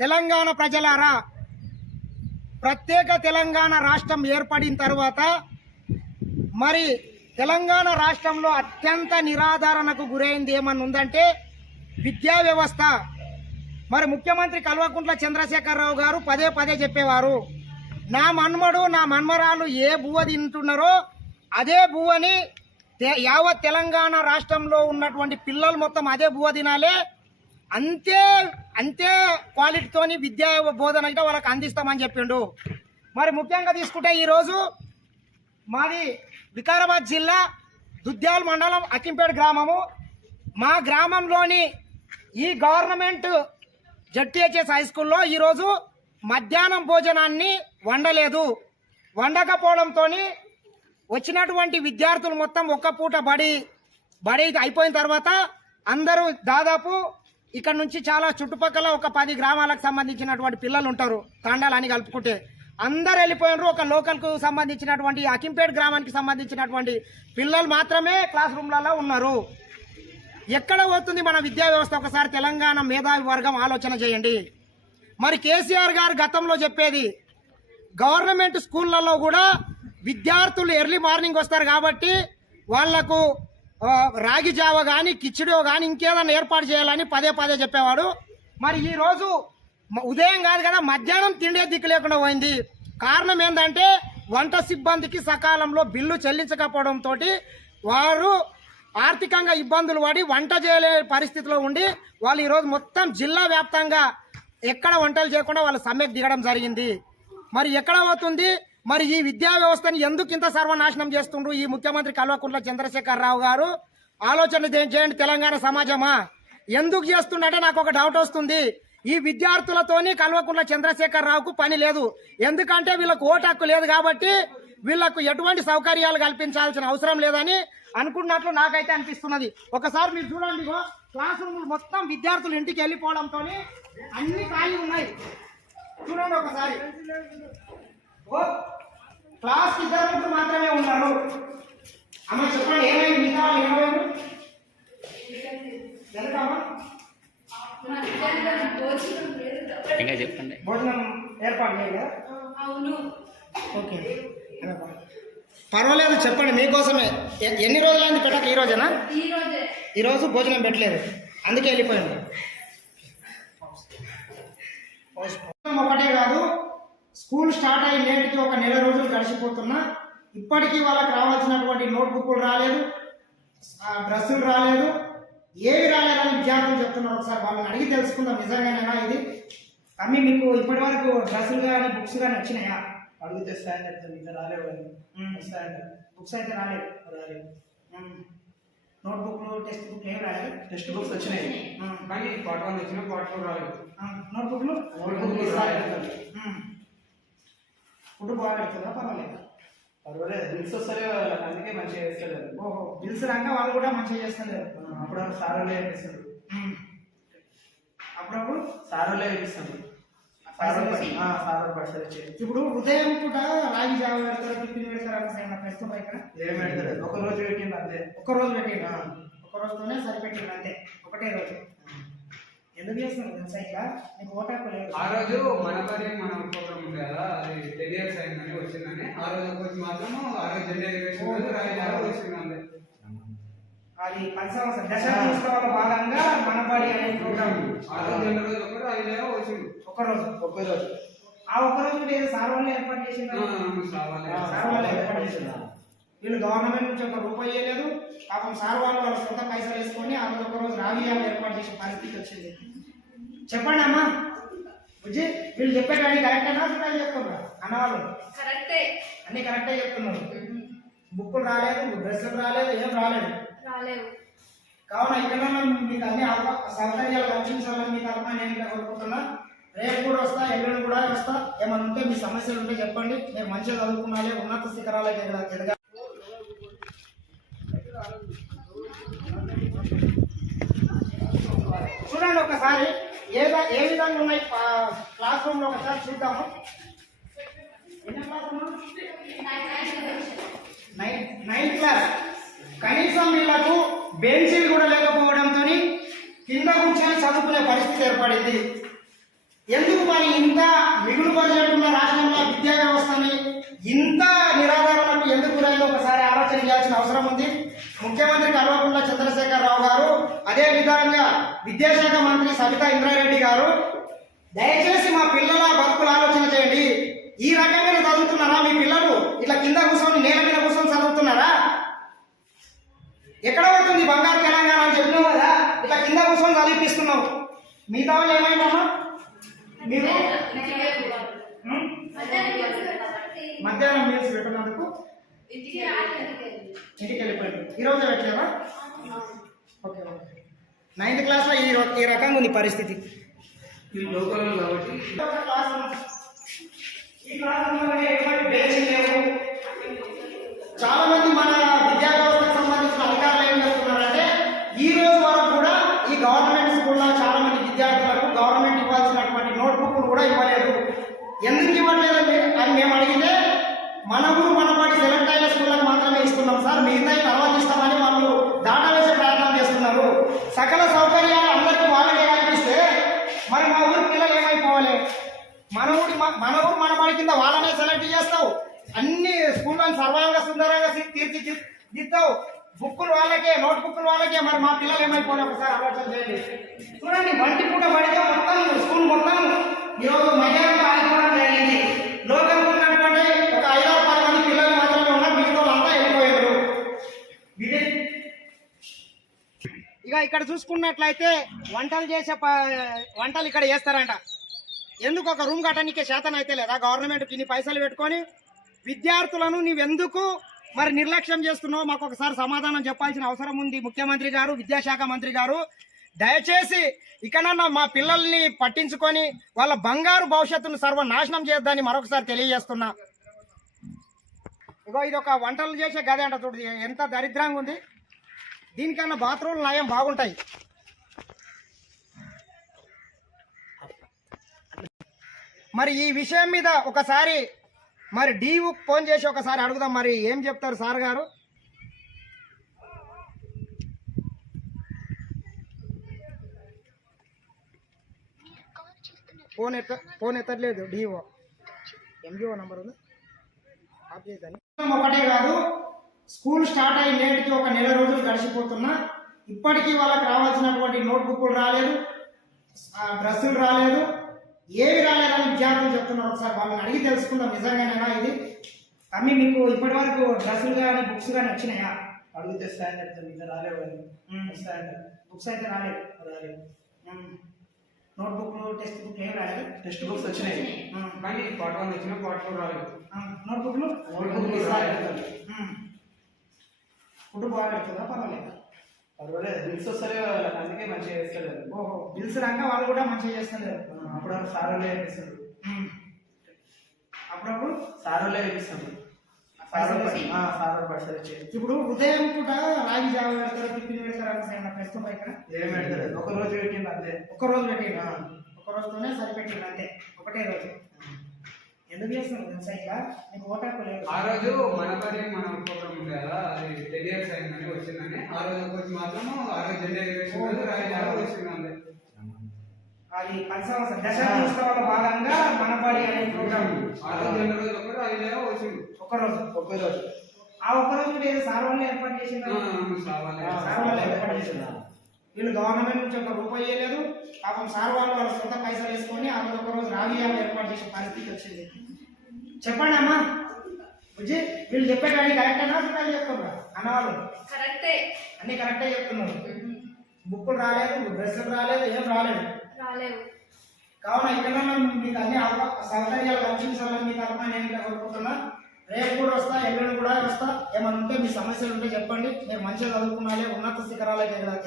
తెలంగాణ ప్రజలారా, ప్రత్యేక తెలంగాణ రాష్ట్రం ఏర్పడిన తర్వాత మరి తెలంగాణ రాష్ట్రంలో అత్యంత నిరాధారణకు గురైంది ఏమన్నా ఉందంటే విద్యా వ్యవస్థ. మరి ముఖ్యమంత్రి కల్వకుంట్ల చంద్రశేఖరరావు గారు పదే పదే చెప్పేవారు, నా మన్మడు నా మన్మరాలు ఏ బువ్వ తింటున్నారో అదే బువ్వని యావత్ తెలంగాణ రాష్ట్రంలో ఉన్నటువంటి పిల్లలు మొత్తం అదే బువ్వ తినాలి, అంతే అంతే క్వాలిటీతోని విద్యా బోధన అయితే వాళ్ళకి అందిస్తామని చెప్పిండు. మరి ముఖ్యంగా తీసుకుంటే ఈరోజు మాది వికారాబాద్ జిల్లా దుద్యాల్ మండలం అక్కింపేట గ్రామము. మా గ్రామంలోని ఈ గవర్నమెంట్ జడ్టీహెచ్ఎస్ హై స్కూల్లో ఈరోజు మధ్యాహ్నం భోజనాన్ని వండలేదు. వండకపోవడంతో వచ్చినటువంటి విద్యార్థులు మొత్తం ఒక్క పూట బడి అయిపోయిన తర్వాత అందరూ దాదాపు ఇక్కడ నుంచి చాలా చుట్టుపక్కల ఒక 10 గ్రామాలకు సంబంధించినటువంటి పిల్లలు ఉంటారు, తాండాలని కలుపుకుంటే అందరు వెళ్ళిపోయినారు. ఒక లోకల్కు సంబంధించినటువంటి అకింపేట గ్రామానికి సంబంధించినటువంటి పిల్లలు మాత్రమే క్లాస్ రూమ్లలో ఉన్నారు. ఎక్కడ పోతుంది మన విద్యా వ్యవస్థ? ఒకసారి తెలంగాణ మేధావి వర్గం ఆలోచన చేయండి. మరి కేసీఆర్ గారు గతంలో చెప్పేది, గవర్నమెంట్ స్కూళ్ళల్లో కూడా విద్యార్థులు ఎర్లీ మార్నింగ్ వస్తారు కాబట్టి వాళ్లకు రాగి జావ కానీ కిచిడో కానీ ఇంకేదన్నా ఏర్పాటు చేయాలని పదే పదే చెప్పేవాడు. మరి ఈరోజు ఉదయం కాదు కదా, మధ్యాహ్నం తిండే దిక్కు లేకుండా పోయింది. కారణం ఏంటంటే వంట సిబ్బందికి సకాలంలో బిల్లు చెల్లించకపోవడంతో వారు ఆర్థికంగా ఇబ్బందులు పడి వంట చేయలేని పరిస్థితిలో ఉండి వాళ్ళు ఈరోజు మొత్తం జిల్లా వ్యాప్తంగా ఎక్కడ వంటలు చేయకుండా వాళ్ళు సమ్మెకు దిగడం జరిగింది. మరి ఎక్కడ అవుతుంది? మరి ఈ విద్యా వ్యవస్థని ఎందుకు ఇంత సర్వనాశనం చేస్తుండ్రు ఈ ముఖ్యమంత్రి కల్వకుంట్ల చంద్రశేఖరరావు గారు? ఆలోచన చేయండి తెలంగాణ సమాజమా. ఎందుకు చేస్తుండే నాకు ఒక డౌట్ వస్తుంది. ఈ విద్యార్థులతోని కల్వకుంట్ల చంద్రశేఖరరావుకు పని లేదు. ఎందుకంటే వీళ్ళకు ఓటు హక్కు లేదు కాబట్టి వీళ్లకు ఎటువంటి సౌకర్యాలు కల్పించాల్సిన అవసరం లేదని అనుకున్నట్లు నాకైతే అనిపిస్తున్నది. ఒకసారి మీరు చూడండి, క్లాస్ రూములు మొత్తం విద్యార్థులు ఇంటికి వెళ్ళిపోవడంతో అన్ని ఖాళీ ఉన్నాయి. చూడండి ఒకసారి, క్లాస్ ఇద్దరు మాత్రమే ఉన్నారు. అమ్మ చెప్పండి, ఏమైంది? మిగతా వాళ్ళు ఏమైంది? చెప్పండి. భోజనం ఏర్పాటు చేయలేదా? అవును. ఓకే, పర్వాలేదు, చెప్పండి, మీకోసమే. ఎన్ని రోజులైంది పెట్టక? ఈ రోజేనా? ఈరోజు భోజనం పెట్టలేదు, అందుకే వెళ్ళిపోయింది. ఒకటే కాదు, స్కూల్ స్టార్ట్ అయ్యి నేటికి ఒక నెల రోజులు గడిచిపోతున్నా ఇప్పటికీ వాళ్ళకి రావాల్సినటువంటి నోట్బుక్లు రాలేదు, డ్రెస్సులు రాలేదు, ఏవి రాలేదని విద్యార్థులు చెప్తున్నారు. ఒకసారి వాళ్ళని అడిగి తెలుసుకుందాం, నిజంగానేనా ఇది? అమ్మి మీకు ఇప్పటి వరకు డ్రెస్సులు కానీ బుక్స్ కానీ వచ్చినాయా? అడిగితే వస్తాయని చెప్తాను, ఇంకా రాలేవు. బుక్స్ అయితే రాలేదు. నోట్బుక్లు టెక్స్ట్ బుక్లు ఏమి రాలేదు? టెక్స్ట్ బుక్స్ వచ్చినాయి కానీ పార్ట్ 1 వచ్చినా పార్ట్ 2 రాలేదు. నోట్బుక్లు రాలేదు. ఫుడ్ బాగా పెడుతుందా? పర్వాలేదు, పర్వాలేదు. బిల్స్ వస్తారే అందుకే మంచిగా చేస్తలేదు. ఓహో, బిల్స్ రాక వాళ్ళు కూడా మంచిగా చేస్తలేరు. అప్పుడప్పుడు సారోలే వేపిస్తారు, అప్పుడప్పుడు సారోలే వేపిస్తారు. సారో పైసలు వచ్చేది. ఇప్పుడు ఉదయం పూట రాగి జావ పెడతారు, టిఫిన్ పెడతారు అన్న ప్రస్తుతం ఇక్కడ ఏం పెడతారు? ఒక రోజు పెట్టింది అంతే. ఒక్క రోజు పెట్టిండు, ఒక్క రోజుతోనే సరిపెట్టిండు అంతే, ఒకటే రోజు. ఎందుకు చేస్తున్నారు తెలుసా? ఇక్కడ మీకు ఓటాకు లేదు. ఆ రోజు మన ప్రోగ్రామ్ ఉంది కదా, అది 10 years అయిందని వచ్చిందని ఆ రోజు వచ్చి మాత్రం ఆ రోజు జెండర్ వచ్చిందండి. అది 10 సంవత్సరాలు దశాబ్దోత్సవాల భాగంగా మనబడి అనే ప్రోగ్రామ్. ఆ రోజు జెండర్ రోజు ఒకటి 5 years వచ్చింది. ఒక్క రోజు ఆ ఒక్క రోజు సార్ వాళ్ళు ఏర్పాటు చేసిండ్రు. వీళ్ళు గవర్నమెంట్ నుంచి ఒక రూపాయి ఇవ్వలేదు. పాపం సార్ వాళ్ళు వాళ్ళ సొంత పైసలు వేసుకొని ఆ రోజు ఒక రోజు రావియాలు ఏర్పాటు చేసే పరిస్థితి వచ్చింది. చెప్పండి అమ్మా బుజ్జి, వీళ్ళు చెప్పేటన్నీ కరెక్టేనా? చూడాలి చెప్తున్నారు అన్నవాళ్ళు కరెక్టే, అన్ని కరెక్టే చెప్తున్నారు. బుక్కులు రాలేదు, డ్రెస్సులు రాలేదు, ఏం రాలేదు. కావున ఇక్కడ మీకు అన్ని సౌకర్యాలు కల్పించాలని మీ తరఫున నేను ఇక్కడ కోరుకుంటున్నా. రేపు కూడా వస్తా, ఎల్లుండి కూడా వస్తా. ఏమైనా ఉంటే మీ సమస్యలు ఉంటే చెప్పండి. మీరు మంచిగా చదువుకున్నాలి, ఉన్నత శిఖరాలకు ఎదగాలి. చూడండి ఒకసారి ఏ విధంగా ఉన్నాయి క్లాస్ రూమ్ లో, ఒకసారి చూద్దాము. ఎన్ని క్లాస్ రూమ్? 9th class. కనీసం వీళ్లకు బెంచీలు కూడా లేకపోవడంతో కింద కూర్చొని చదువుకునే పరిస్థితి ఏర్పడింది. ఎందుకు మరి ఇంత మిగులు బడ్జెట్ ఉన్న రాష్ట్రంలో విద్యా వ్యవస్థని ఇంత నిరాధారణకు ఎందుకు గురైందో ఒకసారి ఆలోచన చేయాల్సిన అవసరం ఉంది. ముఖ్యమంత్రి కల్వకుంట్ల చంద్రశేఖరరావు గారు, అదే విధంగా విద్యాశాఖ మంత్రి సబితా ఇంద్రారెడ్డి గారు దయచేసి మా పిల్లల బతుకులు ఆలోచన చేయండి. ఈ రకంగా చదువుతున్నారా మీ పిల్లలు? ఇట్లా కింద కూర్చొని నేల మీద కూర్చొని చదువుతున్నారా? ఎక్కడ పోతుంది బంగారు తెలంగాణ అని చెప్పినావు కదా, ఇట్లా కింద కూర్చొని చదివిపిస్తున్నావు. మిగతా వాళ్ళు ఏమైందమ్మా? మీరు మధ్యాహ్నం మీల్స్ పెట్టినందుకు ఇంటికి వెళ్ళిపోయారు. ఈరోజు పెట్టలేవా? Okay okay. 9th క్లాస్లో ఈ రకంగా ఉంది పరిస్థితి. ఈ లోకల్ కాబట్టి ఈ క్లాసులో ఎటువంటి బెంచ్ లేవు. చాలా మంది మన విద్యా వ్యవస్థకు సంబంధించిన అధికారులు ఏం చెప్తున్నారంటే ఈ రోజు వరకు కూడా ఈ గవర్నమెంట్ స్కూల్లో చాలా మంది విద్యార్థులకు గవర్నమెంట్ ఇవ్వాల్సినటువంటి నోట్బుక్లు కూడా ఇవ్వలేదు. ఎందుకు ఇవ్వట్లేదని అని మేము అడిగితే మన ఊరు మనపాటి సెలెక్ట్ అయిన స్కూళ్ళకు మాత్రమే ఇస్తున్నాం సార్, మిగతా తర్వాత ఇస్తామని వాళ్ళు దాటా వేసే ప్రయత్నం చేస్తున్నారు. సకల సౌకర్యాలు అందరికీ వాళ్ళకే కల్పిస్తే మరి మా ఊరి పిల్లలు ఏమైపోవాలి? మన ఊరు మనపాడి కింద వాళ్ళనే సెలెక్ట్ చేస్తావు, అన్ని స్కూళ్ళని సర్వాంగ సుందరంగా తీర్చిదిద్దావు, బుక్కులు వాళ్ళకే, నోట్ బుక్కులు వాళ్ళకే. మరి మా పిల్లలు ఏమైపోవాలి? ఒకసారి ఆలోచన చేయండి. చూడండి, వంటి పూట పడితే మొత్తం స్కూల్ మొత్తం ఈరోజు మధ్యాహ్నం ఆగిపోవడం జరిగింది. లోకల్ ఉన్నటువంటి ఒక 5-10 మంది పిల్లలు మాత్రమే ఉన్నారు, మిగతా అంతా వెళ్ళిపోయారు. ఇక ఇక్కడ చూసుకున్నట్లయితే వంటలు ఇక్కడ చేస్తారంట. ఎందుకు ఒక రూమ్ కట్టడానికే శాతం అయితే లేదా? గవర్నమెంట్కి ఇన్ని పైసలు పెట్టుకొని విద్యార్థులను నీవెందుకు మరి నిర్లక్ష్యం చేస్తున్నావు? మాకు ఒకసారి సమాధానం చెప్పాల్సిన అవసరం ఉంది. ముఖ్యమంత్రి గారు, విద్యాశాఖ మంత్రి గారు, దయచేసి ఇకనన్నా మా పిల్లల్ని పట్టించుకొని వాళ్ళ బంగారు భవిష్యత్తును సర్వనాశనం చేద్దని మరొకసారి తెలియజేస్తున్నా. ఇగో ఇది ఒక వంటలు చేసే గది అంట. చూడు ఎంత దరిద్రంగా ఉంది. దీనికన్నా బాత్రూమ్లు నయం బాగుంటాయి. మరి ఈ విషయం మీద ఒకసారి మరి డీవు ఫోన్ చేసి ఒకసారి అడుగుదాం, మరి ఏం చెప్తారు సార్ గారు? ఫోన్ ఎత్తట్లేదు. డిఓ ఎండిఓ నంబర్ ఉంది, ఆఫ్ చేద్దాన్ని. ఒకటే కాదు, స్కూల్ స్టార్ట్ అయ్యి నేటికి ఒక నెల రోజులు గడిచిపోతున్నా ఇప్పటికీ వాళ్ళకి రావాల్సినటువంటి నోట్బుక్లు రాలేదు, డ్రెస్సులు రాలేదు, ఏవి రాలేదని విద్యార్థులు చెప్తున్నారు. ఒకసారి వాళ్ళని అడిగి తెలుసుకుందాం నిజంగానేనా ఇది. అమ్మి మీకు ఇప్పటి వరకు డ్రెస్సులు కానీ బుక్స్ కానీ వచ్చినాయా? అడిగితే స్టాండర్డ్ ఇంకా రాలేవు. స్టాండర్డ్ బుక్స్ అయితే రాలేదు. నోట్బుక్లు, టెక్స్ట్ బుక్లు ఏం రాలేదు. టెక్స్ట్ బుక్స్ వచ్చినాయి కానీ పార్ట్ 1 వచ్చిన పార్ట్ 2 రాలేదు. నోట్బుక్లు ఫుడ్ బాగా పెడుతుందా? పర్వాలేదు. పర్వాలేదు, బిల్స్ వస్తలే వాళ్ళకి, అందుకే మంచిగా చేస్తలేదు. ఓహో, బిల్స్ రాక వాళ్ళు కూడా మంచిగా చేస్తలేరు. అప్పుడు సారోలే చేపిస్తారు, అప్పుడప్పుడు సారోలే చేపిస్తారు. సారోలు పడతారు. ఇప్పుడు ఉదయం పూట రాగి జావ పెడతారు, టిఫిన్ పెడతారు అంటే ప్రస్తుతం బయట ఏం పెడతారు? ఒక రోజు పెట్టింది అంతే. ఒక్కరోజు పెట్టిండు, ఒక రోజుతోనే సరిపెట్టిండు అంతే, ఒకటే రోజు. ఎందుకు చేస్తున్నారు తెలుసా? ఇక నీకు ఓటాకు లేదు. ఆ రోజు మన ప్రోగ్రామ్ ఉంది కదా, అది 10 years అయిందని వచ్చిందని ఆ రోజు వచ్చి మాత్రము ఆ రోజు జెండర్ వచ్చిందండి. అది 10 సంవత్సరాలు దశాబ్ద ఉత్సవాల భాగంగా మనబడి అనే ప్రోగ్రామ్. ఆ రోజు జెండర్ రోజు ఒకటి 5 వచ్చింది. ఒక్కరోజు ఆ ఒక్కరోజు సార్ వాళ్ళు ఏర్పాటు చేసింది. వీళ్ళు గవర్నమెంట్ నుంచి ఒక రూపాయి ఇవ్వలేదు. పాపం సార్ వాళ్ళు వాళ్ళ సొంత పైసలు వేసుకొని ఆ రోజు ఒకరోజు రాగియాలు ఏర్పాటు చేసే పరిస్థితి వచ్చింది. చెప్పండి అమ్మా బుజ్జి, వీళ్ళు చెప్పే కానీ కరెక్టేనా? చెప్పాలి చెప్తున్నారు అన్నవాళ్ళు కరెక్టే, అన్ని కరెక్టే చెప్తున్నారు. బుక్కులు రాలేదు, డ్రెస్సులు రాలేదు, ఏం రాలేదు. కావున ఇక్కడ మీకు అన్ని సౌకర్యాలు కల్పించాలని మీ తరఫున నేను ఇలా కోరుకుంటున్నా. రేపు కూడా వస్తా, ఎల్లుండి కూడా వస్తా. ఏమైనా ఉంటే మీ సమస్యలు ఉంటే చెప్పండి. మీరు మంచిగా చదువుకున్నాలే, ఉన్నత శిఖరాలకు ఎదగాలి.